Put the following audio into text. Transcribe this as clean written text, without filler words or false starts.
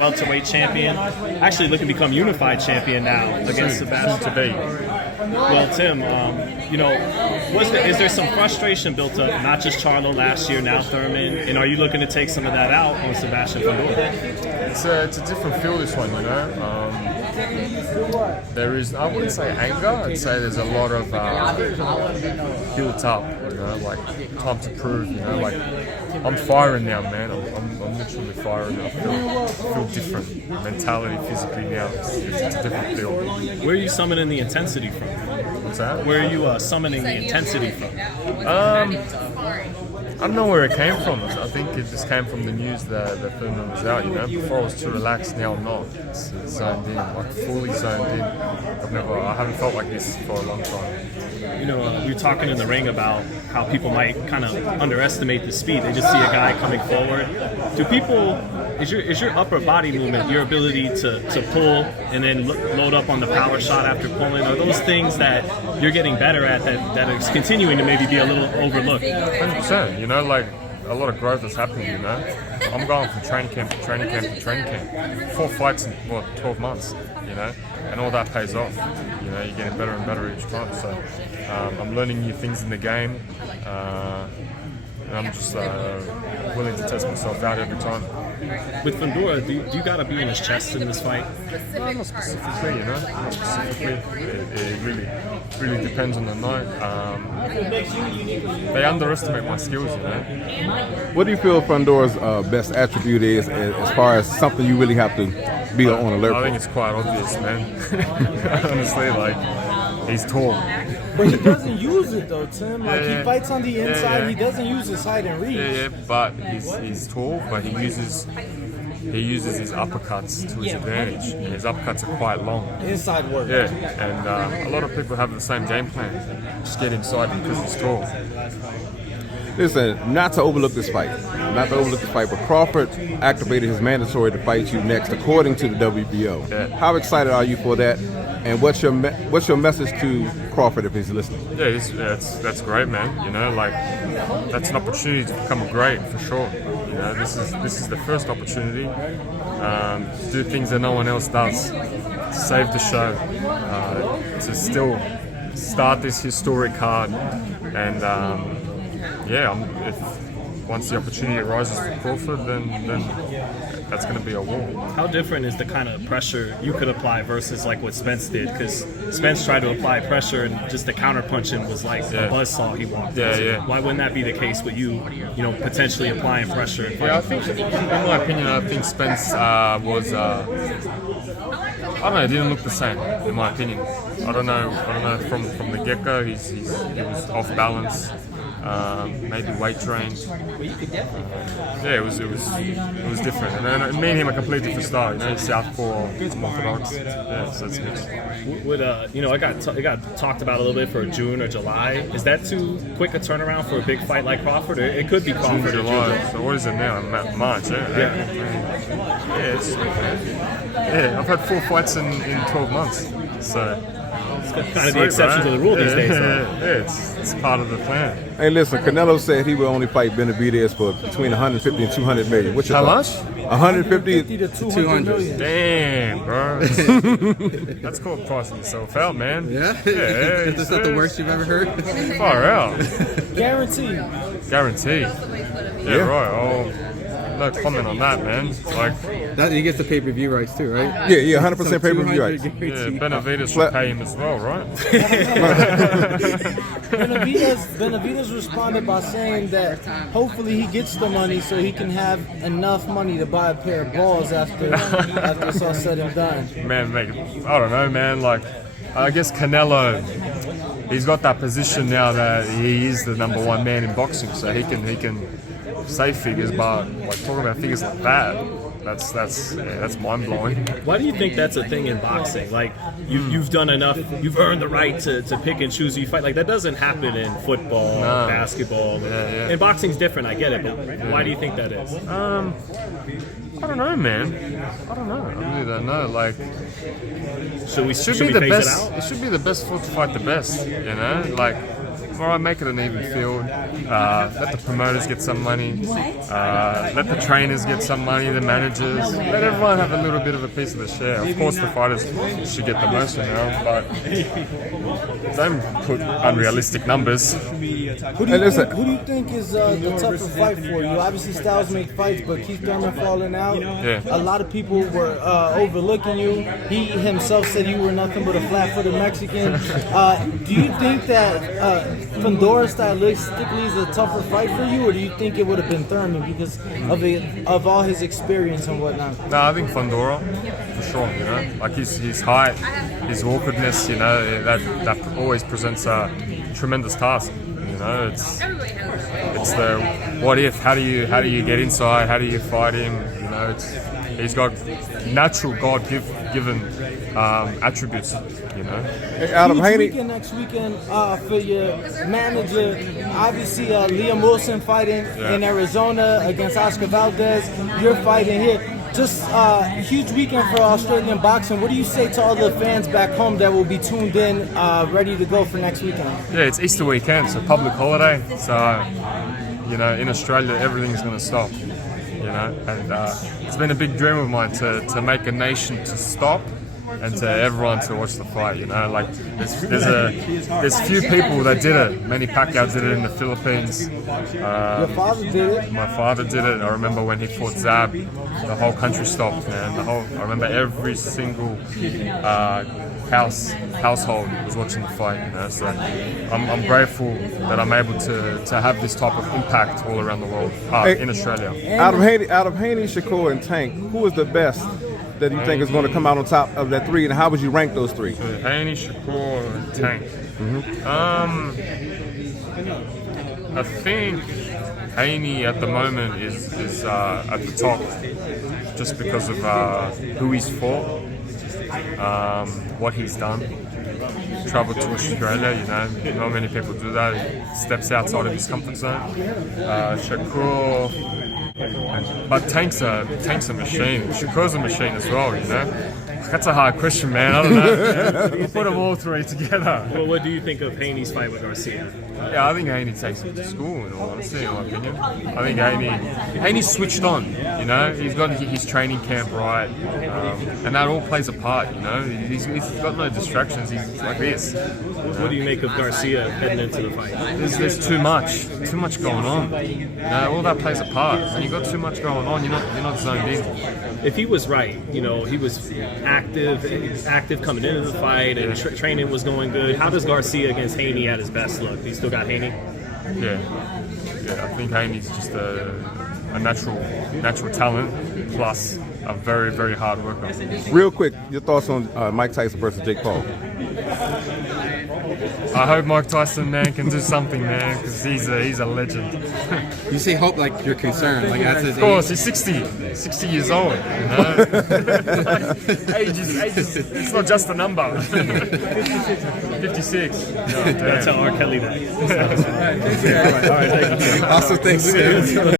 welterweight champion, actually looking to become unified champion now against Sebastian. Well, Tim, is there some frustration built up, not just Charlo last year, now Thurman, and are you looking to take some of that out on Sebastian Fundora? It's a different feel, this one, there is, I wouldn't say anger, I'd say there's a lot of built up, like time to prove, like I'm firing now, man. I'm literally firing. I feel different, mentality, physically now. It's a different feel. Where are you summoning the intensity from? What's that? Where are you summoning the intensity from? I don't know where it came from. I think it just came from the news that Thurman was out, Before I was too relaxed, now I'm not. It's zoned in, like fully zoned in. I haven't felt like this for a long time. We were talking in the ring about how people might kind of underestimate the speed. They just see a guy coming forward. Is your upper body movement, your ability to pull and then load up on the power shot after pulling, are those things that you're getting better at that is continuing to maybe be a little overlooked? 100%, like a lot of growth is happening, I'm going from training camp to training camp to training camp. 4 fights in 12 months, and all that pays off. You're getting better and better each time. So I'm learning new things in the game. And I'm just willing to test myself out every time. With Fundora, do you got to be in his chest in this fight? No, not specifically, Not specifically. It really depends on the night. They underestimate my skills, What do you feel Fundora's best attribute is as far as something you really have to be on alert for? I think it's quite obvious, man. Honestly, he's tall. But he doesn't use it though, Tim. He fights on the inside. He doesn't use his height and reach. Yeah, but he's tall, but he uses his uppercuts to his advantage. And his uppercuts are quite long. Inside work. Yeah, and a lot of people have the same game plan. Just get inside because he's tall. Listen, not to overlook this fight, but Crawford activated his mandatory to fight you next, according to the WBO. Yeah. How excited are you for that? And what's your message to Crawford if he's listening? Yeah, that's great, man. That's an opportunity to become a great for sure. This is the first opportunity to do things that no one else does, to save the show, to still start this historic card, and once the opportunity arises for Crawford, then that's going to be a wall. How different is the kind of pressure you could apply versus like what Spence did? Because Spence tried to apply pressure and just the counter punching was like a buzzsaw he walked into. Yeah. Why wouldn't that be the case with you, potentially applying pressure? Yeah, I think, in my opinion, Spence was, I don't know, it didn't look the same, in my opinion. I don't know, from the get-go, he was off balance. Maybe weight trained. It was different. And me and him are completely different style. He's southpaw, I'm orthodox. Yeah, so it's mixed. It got talked about a little bit for June or July. Is that too quick a turnaround for a big fight like Crawford? Or it could be Crawford. June, July. So what is it now? March. Yeah. I've had 4 fights in 12 months. So. It's kind of the exception to the rule these days. It's part of the plan. Hey, listen, Canelo said he will only fight Benavidez for between 150 and 200 million. What's your thoughts? How much? 150 to 200 million. Damn, bro. That's called pricing yourself out, man. Yeah? Is that the worst you've ever heard? Far out. Guaranteed. Yeah, right. Oh, no comment on that, man. That he gets the pay-per-view rights too, right? Yeah, 100% pay-per-view rights. Yeah, Benavidez should pay him as well, right? Benavidez responded by saying that hopefully he gets the money so he can have enough money to buy a pair of balls after it's all said and done. Man, I don't know, man. I guess Canelo, he's got that position now that he is the number 1 man in boxing, so he can say figures, but talking about figures like that, that's mind blowing. Why do you think that's a thing in boxing? You've done enough, you've earned the right to pick and choose who you fight. That doesn't happen in football, basketball. Yeah. And boxing's different, I get it, but why do you think that is? I don't know, man. I really don't know. Should we be the phase best. it out? It should be the best foot to fight the best. all right, make it an even field. Let the promoters get some money. Let the trainers get some money, the managers. Let everyone have a little bit of a piece of the share. Of course, the fighters should get the most, but don't put unrealistic numbers. Who do you think is the tougher fight for you? Obviously, styles make fights, but Keith Thurman falling out. Yeah. A lot of people were overlooking you. He himself said you were nothing but a flat-footed Mexican. Do you think that Fundora stylistically is a tougher fight for you, or do you think it would have been Thurman because of all his experience and whatnot? No, I think Fundora, for sure. You know, like his height, his awkwardness. You know, that always presents a tremendous task. You know, it's the what if? How do you get inside? How do you fight him? You know, he's got natural God-given attributes. You know. Adam Haney. Next weekend for your manager, obviously Liam Wilson fighting in Arizona against Oscar Valdez. You're fighting here. Just huge weekend for Australian boxing. What do you say to all the fans back home that will be tuned in, ready to go for next weekend? Yeah, it's Easter weekend, so public holiday. So, you know, in Australia, everything's going to stop. You know, and it's been a big dream of mine to make a nation to stop and to everyone to watch the fight. You know, like there's few people that did it. Manny Pacquiao did it in the Philippines. Your father did it. My father did it. I remember when he fought Zab, the whole country stopped, man. I remember every single household was watching the fight. You know, so I'm grateful that I'm able to have this type of impact all around the world, in Australia. Out of Haney, Shakur, and Tank, who is the best that you think is going to come out on top of that three, and how would you rank those three? Haney, Shakur, and Tank. I think Haney at the moment is at the top, just because of who he's fought, what he's done. Traveled to Australia, you know, not many people do that. He steps outside of his comfort zone. Shakur, but Tank's a machine. Shakur's a machine as well, you know. That's a hard question, man. I don't know. We'll put them all three together. Well, what do you think of Haney's fight with Garcia? Yeah, I think Haney takes him to school, in all honesty, in my opinion. I think Haney's switched on, you know. He's got his training camp right, and that all plays a part, you know. He's got no distractions. He's like this. What do you make of Garcia heading into the fight? There's too much going on. You know, all that plays a part. When you've got too much going on, you're not zoned in. If he was right, you know, he was active coming into the fight, and training was going good. How does Garcia against Haney at his best look? Do you still got Haney? Yeah. I think Haney's just a natural talent plus a very, very hard worker. Real quick, your thoughts on Mike Tyson versus Jake Paul? I hope Mike Tyson, man, can do something, man, because he's a legend. You say hope like you're concerned, like that's his Of course, he's 60 years old. You know? age is it's not just a number. 56. That's how R. Kelly that. Also, thanks.